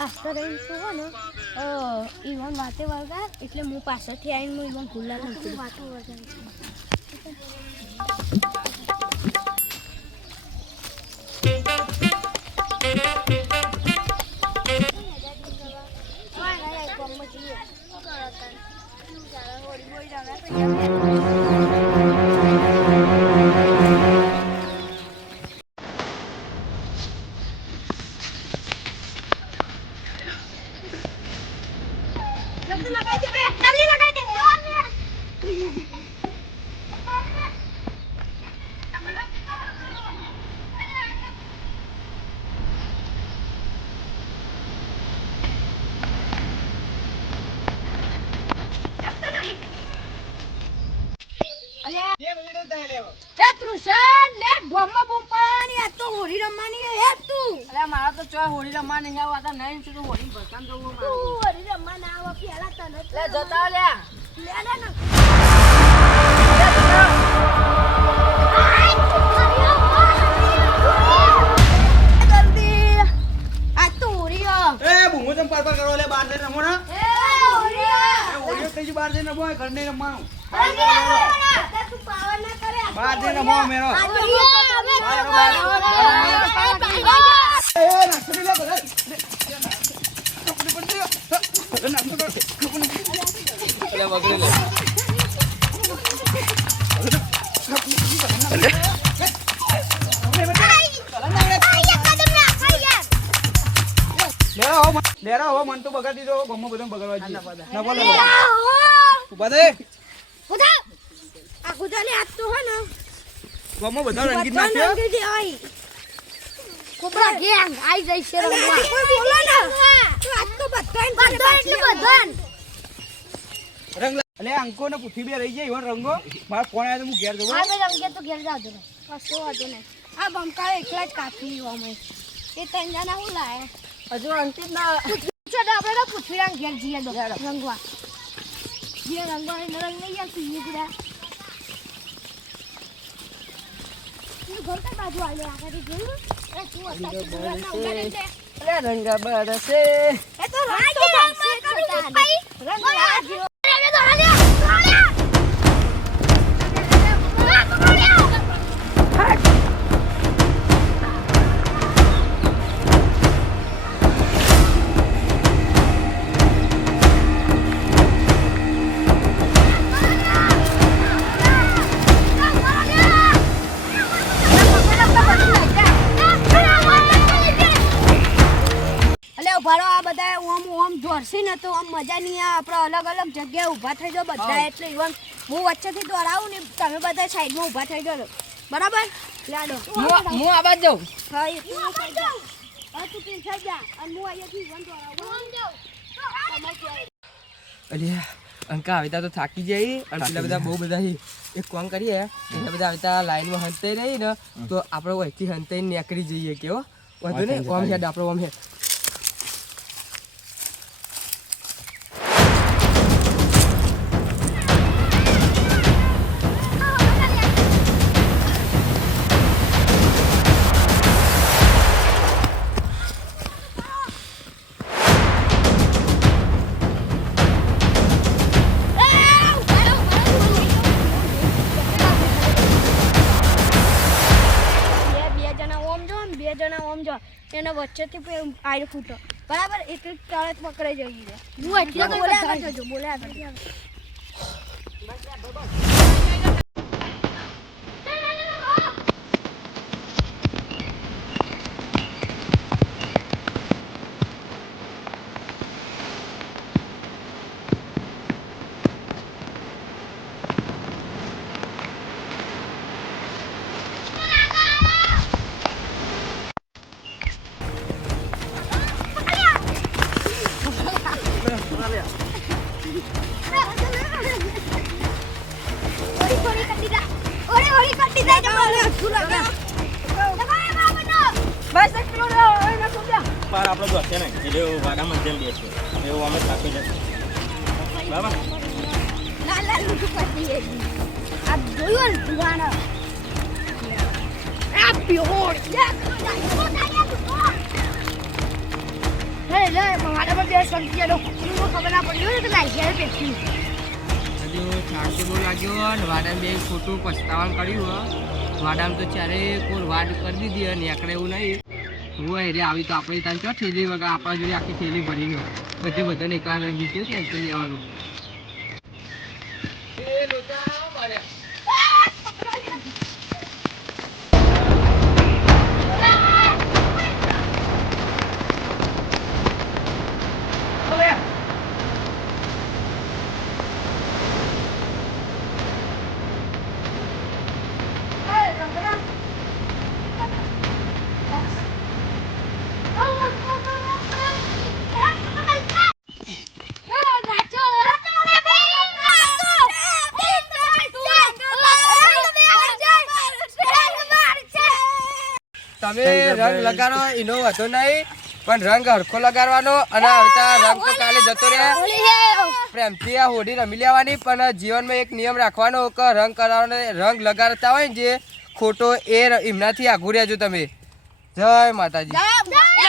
આસ્તો રહીને તું હો ને ઈવન વાતે વળગા એટલે હું પાછળથી આવીને હું ઈવન ભૂલા નથી વાતો વળગાવી મારા તો ચોય હોળી રમવા નહીં આવતા નહીં છું હોળી ભરતા જવું હોળી રમવા ના આવા પેલા તને લે જતા લ્યા લે ના જલ્દી આ તો હોળી એ બૂમો તમ પાર કરો લે બહાર જઈને રમો ને હોળી કઈ બહાર જઈને રમો ઘર નહીં રમવાનું તું પાવર ના કરે બહાર જઈને રમો મેરો લેરા હો મન તો બગાડી દીધો ગમો બધો બગાડવા છે ના બોલે ઉભા દે ઉધા આ ગુજાલે આજ તો હે ને ગમો બધો રંગીત નાખ્યો કોબરા ગેંગ આઈ જઈ છે રંગવા કોઈ બોલો ના તું આજ તો બધા એટલે બધા રંગ લે અંકો ને પૂછી બે રહી જાય ઈવન રંગો માર ફોન આવ્યો તો હું ઘેર જઉં હા બે રંગે તો ઘેર જાવ દો કશો વાતો નહીં આ બંકા એકલા જ કાફી અમે એ ત્રણ જણા હું લાય હજુ અંતિમ ના પૂછો તો આપણે પૂછ્યા ઘેર જીએ દો રંગવા જે રંગવા રંગ નહીં યાર તું એ ગુડા તું ઘર કઈ બાજુ આલે આગળ જોયું એ તું રંગ બરસે એ તો રંગ તો રંગ લાગ્યો ને તો આમ મજા નહીં આવે આપણે અલગ અલગ જગ્યાએ ઊભા થઈ જાઓ બધા એટલે ઇવન હું વચ્ચેથી દોડાવું ને તમે બધા સાઈડમાં ઊભા થઈ જાઓ બરાબર લાડો હું આ બાજુ જાઉં હા એ તું થઈ જા આ તું પીન થઈ જા અને હું અહીંયાથી ઇવન દોડાવું અરે અંકા આવીતા તો થાકી જાય અને પેલા બધા બહુ બધા એક કામ કરીએ એટલે બધા આવીતા લાઈનમાં હંતાઈ રહી ને તો આપણે અહીંથી હંતાઈ નીકળી જઈએ કેવો વધુ ને ઓમ હેડ આપણે ઓમ હેડ એના વચ્ચેથી આયર ફૂટો બરાબર એટલે તરત પકડાઈ જઈએ હું એટલે બોલ્યા કરજો બોલ્યા કરજો પર આપણો તો છે ને એટલે વાડામાં જેમ બેસે એવું અમે થાકી જશે બરાબર લાલ લાલ લૂટું કરતી આ જોયું ને જુવાનો આ પ્યોર હે લે મારા પર દેશ કરી દીધો ખબર ના પડી હોય તો લાઈ ગયા પેટી હજુ થાક તો બહુ લાગ્યો અને વાડાને બે ખોટું પસ્તાવન કર્યું વાડામાં તો ચારે કોઈ વાડ કરી દીધી અને એકડે એવું નહીં હોય રે આવી તો આપણે ત્યાં ચો થેલી વગર આપણા જોડે આખી થેલી ભરી ગયો બધાને એકાદ વીક્યો ટેન્શન લેવાનું તમે રંગ લગાડો એનો વધુ નહીં પણ રંગ હરખો લગાડવાનો અને આવતા રંગ તો કાલે જતો રહ્યા પ્રેમથી આ હોડી રમી લેવાની પણ જીવનમાં એક નિયમ રાખવાનો કે રંગ કરાવવાનો રંગ લગાડતા હોય ને જે ખોટો એ એમનાથી આઘું રહેજો તમે જય માતાજી